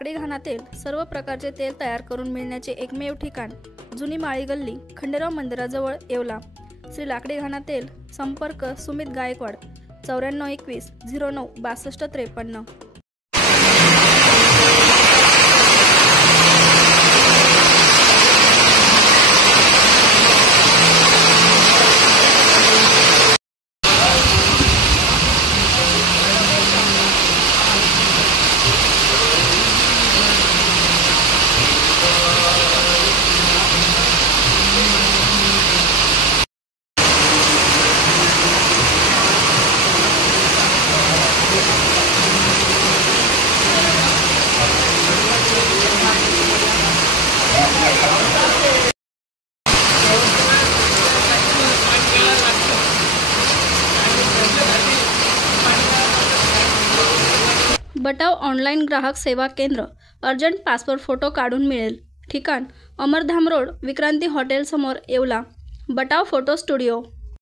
लाकडी घाणातील सर्व प्रकारचे तेल तयार करून मिळण्याचे एकमेव ठिकाण जुनी माळी गल्ली, खंडेराव मंदिराजवळ, येवला। श्री लाकडी घाणा तेल। संपर्क सुमित गायकवाड 9421 09 62 53। बटाव ऑनलाईन ग्राहक सेवा केंद्र। अर्जंट पासपोर्ट फोटो काढून मिळेल। ठिकाण अमरधाम रोड, विक्रांती हॉटेल समोर, येवला। बटाव photo studio.